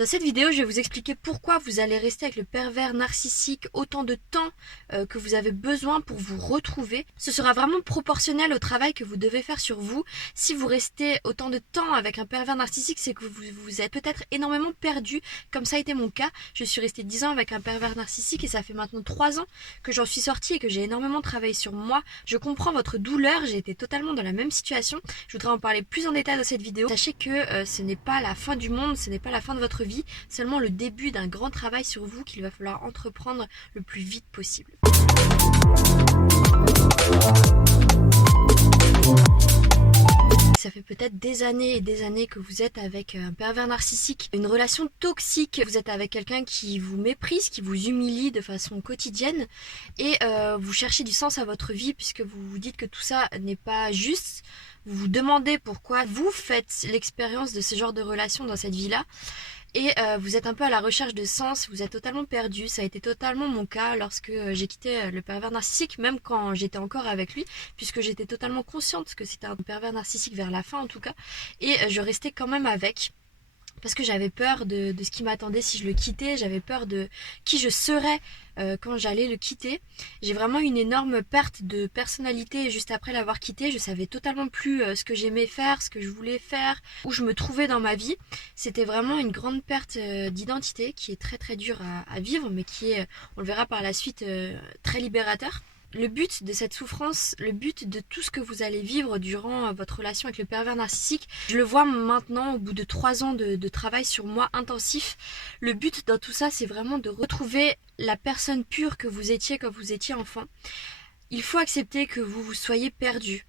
Dans cette vidéo, je vais vous expliquer pourquoi vous allez rester avec le pervers narcissique autant de temps que vous avez besoin pour vous retrouver. Ce sera vraiment proportionnel au travail que vous devez faire sur vous. Si vous restez autant de temps avec un pervers narcissique, c'est que vous êtes peut-être énormément perdu, comme ça a été mon cas. Je suis restée 10 ans avec un pervers narcissique et ça fait maintenant 3 ans que j'en suis sortie et que j'ai énormément travaillé sur moi. Je comprends votre douleur, j'ai été totalement dans la même situation. Je voudrais en parler plus en détail dans cette vidéo. Sachez que ce n'est pas la fin du monde, ce n'est pas la fin de votre vie, seulement le début d'un grand travail sur vous qu'il va falloir entreprendre le plus vite possible. Ça fait peut-être des années et des années que vous êtes avec un pervers narcissique, une relation toxique. Vous êtes avec quelqu'un qui vous méprise, qui vous humilie de façon quotidienne et vous cherchez du sens à votre vie puisque vous vous dites que tout ça n'est pas juste. Vous vous demandez pourquoi vous faites l'expérience de ce genre de relation dans cette vie-là. Et vous êtes un peu à la recherche de sens, vous êtes totalement perdu. Ça a été totalement mon cas lorsque j'ai quitté le pervers narcissique, même quand j'étais encore avec lui, puisque j'étais totalement consciente que c'était un pervers narcissique vers la fin en tout cas, et je restais quand même avec. Parce que j'avais peur de ce qui m'attendait si je le quittais, j'avais peur de qui je serais quand j'allais le quitter. J'ai vraiment une énorme perte de personnalité juste après l'avoir quitté. Je savais totalement plus ce que j'aimais faire, ce que je voulais faire, où je me trouvais dans ma vie. C'était vraiment une grande perte d'identité qui est très très dure à vivre, mais qui est, on le verra par la suite, très libérateur. Le but de cette souffrance, le but de tout ce que vous allez vivre durant votre relation avec le pervers narcissique, je le vois maintenant au bout de 3 ans de travail sur moi intensif. Le but dans tout ça, c'est vraiment de retrouver la personne pure que vous étiez quand vous étiez enfant. Il faut accepter que vous soyez perdu.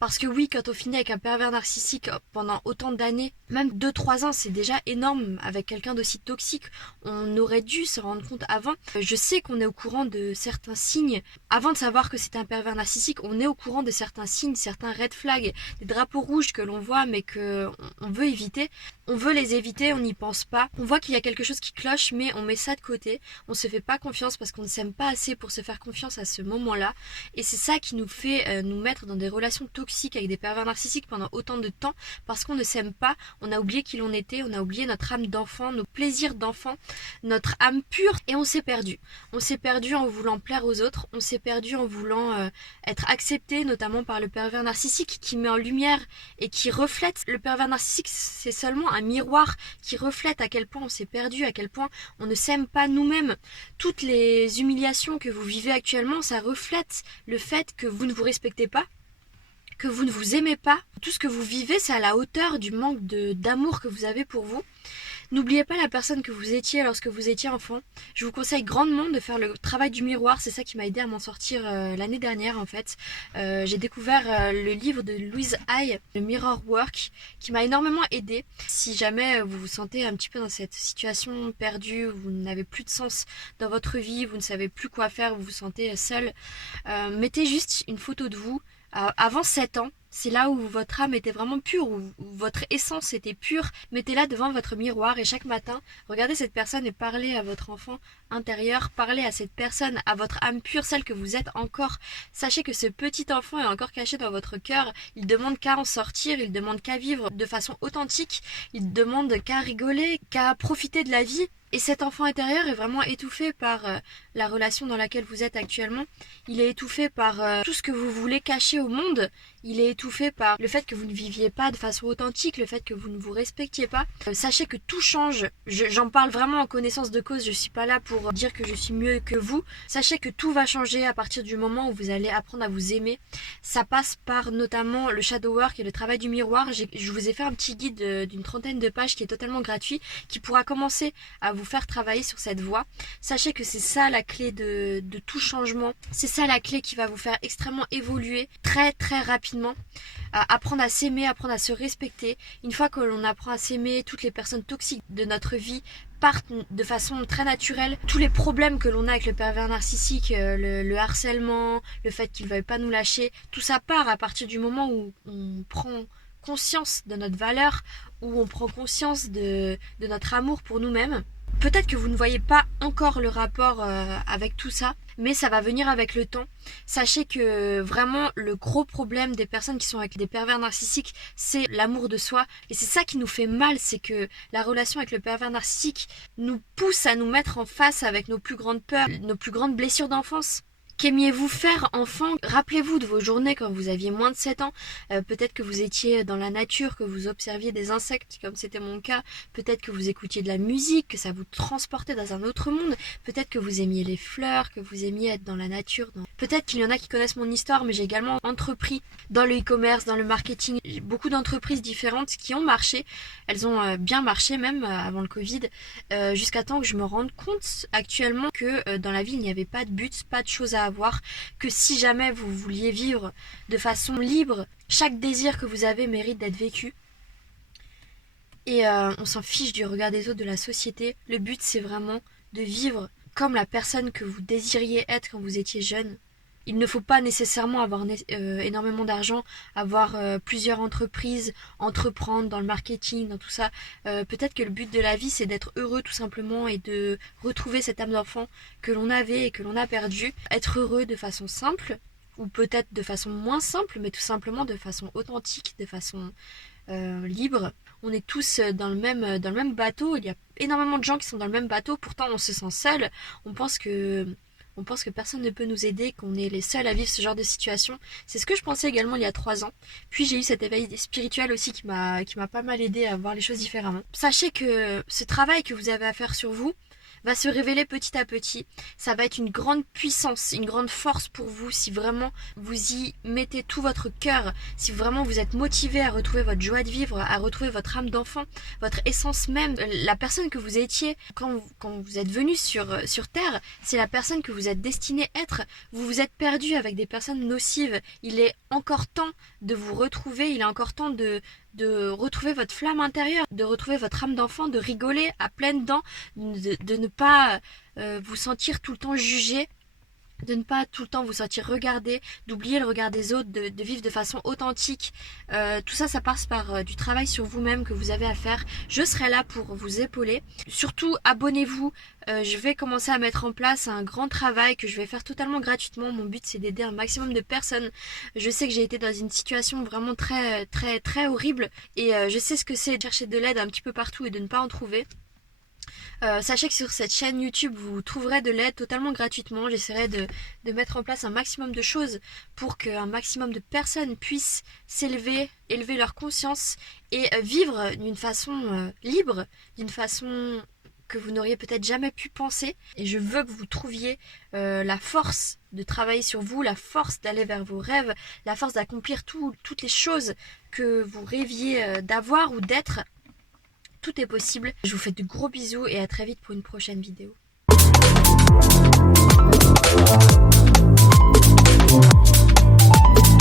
Parce que oui, quand on finit avec un pervers narcissique pendant autant d'années, même 2-3 ans, c'est déjà énorme avec quelqu'un d'aussi toxique. On aurait dû se rendre compte avant. Je sais qu'on est au courant de certains signes. Avant de savoir que c'est un pervers narcissique, on est au courant de certains signes, certains red flags, des drapeaux rouges que l'on voit mais qu'on veut éviter. On veut les éviter, on n'y pense pas. On voit qu'il y a quelque chose qui cloche mais on met ça de côté. On se fait pas confiance parce qu'on ne s'aime pas assez pour se faire confiance à ce moment-là. Et c'est ça qui nous fait nous mettre dans des relations toxiques avec des pervers narcissiques pendant autant de temps parce qu'on ne s'aime pas, on a oublié qui l'on était, on a oublié notre âme d'enfant, nos plaisirs d'enfant, notre âme pure et on s'est perdu. On s'est perdu en voulant plaire aux autres, on s'est perdu en voulant être accepté notamment par le pervers narcissique qui met en lumière et qui reflète. Le pervers narcissique, c'est seulement un miroir qui reflète à quel point on s'est perdu, à quel point on ne s'aime pas nous-mêmes. Toutes les humiliations que vous vivez actuellement, ça reflète le fait que vous ne vous respectez pas, que vous ne vous aimez pas. Tout ce que vous vivez, c'est à la hauteur du manque d'amour que vous avez pour vous. N'oubliez pas la personne que vous étiez lorsque vous étiez enfant. Je vous conseille grandement de faire le travail du miroir. C'est ça qui m'a aidé à m'en sortir l'année dernière en fait. J'ai découvert le livre de Louise Hay, le Mirror Work, qui m'a énormément aidé. Si jamais vous vous sentez un petit peu dans cette situation perdue, vous n'avez plus de sens dans votre vie, vous ne savez plus quoi faire, vous vous sentez seul, mettez juste une photo de vous avant 7 ans. C'est là où votre âme était vraiment pure, où votre essence était pure. Mettez-la devant votre miroir et chaque matin, regardez cette personne et parlez à votre enfant intérieur, parlez à cette personne, à votre âme pure, celle que vous êtes encore. Sachez que ce petit enfant est encore caché dans votre cœur. Il demande qu'à en sortir, il demande qu'à vivre de façon authentique, il demande qu'à rigoler, qu'à profiter de la vie. Et cet enfant intérieur est vraiment étouffé par la relation dans laquelle vous êtes actuellement. Il est étouffé par tout ce que vous voulez cacher au monde. Il est étouffé par le fait que vous ne viviez pas de façon authentique, le fait que vous ne vous respectiez pas. Sachez que tout change. J'en parle vraiment en connaissance de cause. Je suis pas là pour dire que je suis mieux que vous. Sachez que tout va changer à partir du moment où vous allez apprendre à vous aimer. Ça passe par notamment le shadow work et le travail du miroir. Je vous ai fait un petit guide d'une 30aine de pages qui est totalement gratuit, qui pourra commencer à vous faire travailler sur cette voie. Sachez que c'est ça la clé de tout changement. C'est ça la clé qui va vous faire extrêmement évoluer très très rapidement. Apprendre à s'aimer, apprendre à se respecter. Une fois que l'on apprend à s'aimer, toutes les personnes toxiques de notre vie partent de façon très naturelle. Tous les problèmes que l'on a avec le pervers narcissique, le harcèlement, le fait qu'il ne veuille pas nous lâcher, tout ça part à partir du moment où on prend conscience de notre valeur, où on prend conscience de notre amour pour nous-mêmes. Peut-être que vous ne voyez pas encore le rapport avec tout ça, mais ça va venir avec le temps. Sachez que vraiment le gros problème des personnes qui sont avec des pervers narcissiques, c'est l'amour de soi. Et c'est ça qui nous fait mal, c'est que la relation avec le pervers narcissique nous pousse à nous mettre en face avec nos plus grandes peurs, nos plus grandes blessures d'enfance. Qu'aimiez-vous faire enfant? Rappelez-vous de vos journées quand vous aviez moins de 7 ans. Peut-être que vous étiez dans la nature, que vous observiez des insectes comme c'était mon cas. Peut-être que vous écoutiez de la musique, que ça vous transportait dans un autre monde. Peut-être que vous aimiez les fleurs, que vous aimiez être dans la nature. Peut-être qu'il y en a qui connaissent mon histoire, mais j'ai également entrepris dans le e-commerce, dans le marketing. J'ai beaucoup d'entreprises différentes qui ont marché. Elles ont bien marché même avant le Covid. Jusqu'à temps que je me rende compte actuellement que dans la vie il n'y avait pas de but, pas de choses à avoir, que si jamais vous vouliez vivre de façon libre, chaque désir que vous avez mérite d'être vécu. Et on s'en fiche du regard des autres, de la société. Le but c'est vraiment de vivre comme la personne que vous désiriez être quand vous étiez jeune. Il ne faut pas nécessairement avoir énormément d'argent, avoir plusieurs entreprises, entreprendre dans le marketing, dans tout ça. Peut-être que le but de la vie, c'est d'être heureux tout simplement et de retrouver cette âme d'enfant que l'on avait et que l'on a perdue. Être heureux de façon simple, ou peut-être de façon moins simple, mais tout simplement de façon authentique, de façon libre. On est tous dans le même bateau. Il y a énormément de gens qui sont dans le même bateau, pourtant on se sent seul. On pense que personne ne peut nous aider, qu'on est les seuls à vivre ce genre de situation. C'est ce que je pensais également il y a 3 ans. Puis j'ai eu cet éveil spirituel aussi qui m'a pas mal aidé à voir les choses différemment. Sachez que ce travail que vous avez à faire sur vous va se révéler petit à petit. Ça va être une grande puissance, une grande force pour vous si vraiment vous y mettez tout votre cœur, si vraiment vous êtes motivé à retrouver votre joie de vivre, à retrouver votre âme d'enfant, votre essence même, la personne que vous étiez quand vous êtes venu sur Terre, c'est la personne que vous êtes destiné à être. Vous vous êtes perdu avec des personnes nocives. Il est encore temps de vous retrouver, il est encore temps de retrouver votre flamme intérieure, de retrouver votre âme d'enfant, de rigoler à pleines dents, de ne pas vous sentir tout le temps jugé, de ne pas tout le temps vous sentir regardé, d'oublier le regard des autres, de vivre de façon authentique. Tout ça, ça passe par du travail sur vous-même que vous avez à faire. Je serai là pour vous épauler. Surtout, abonnez-vous. Je vais commencer à mettre en place un grand travail que je vais faire totalement gratuitement. Mon but, c'est d'aider un maximum de personnes. Je sais que j'ai été dans une situation vraiment très, très, très horrible et je sais ce que c'est de chercher de l'aide un petit peu partout et de ne pas en trouver. Sachez que sur cette chaîne YouTube, vous trouverez de l'aide totalement gratuitement. J'essaierai de mettre en place un maximum de choses pour qu'un maximum de personnes puissent s'élever, élever leur conscience et vivre d'une façon libre, d'une façon que vous n'auriez peut-être jamais pu penser. Et je veux que vous trouviez la force de travailler sur vous, la force d'aller vers vos rêves, la force d'accomplir toutes les choses que vous rêviez d'avoir ou d'être. Tout est possible. Je vous fais de gros bisous et à très vite pour une prochaine vidéo.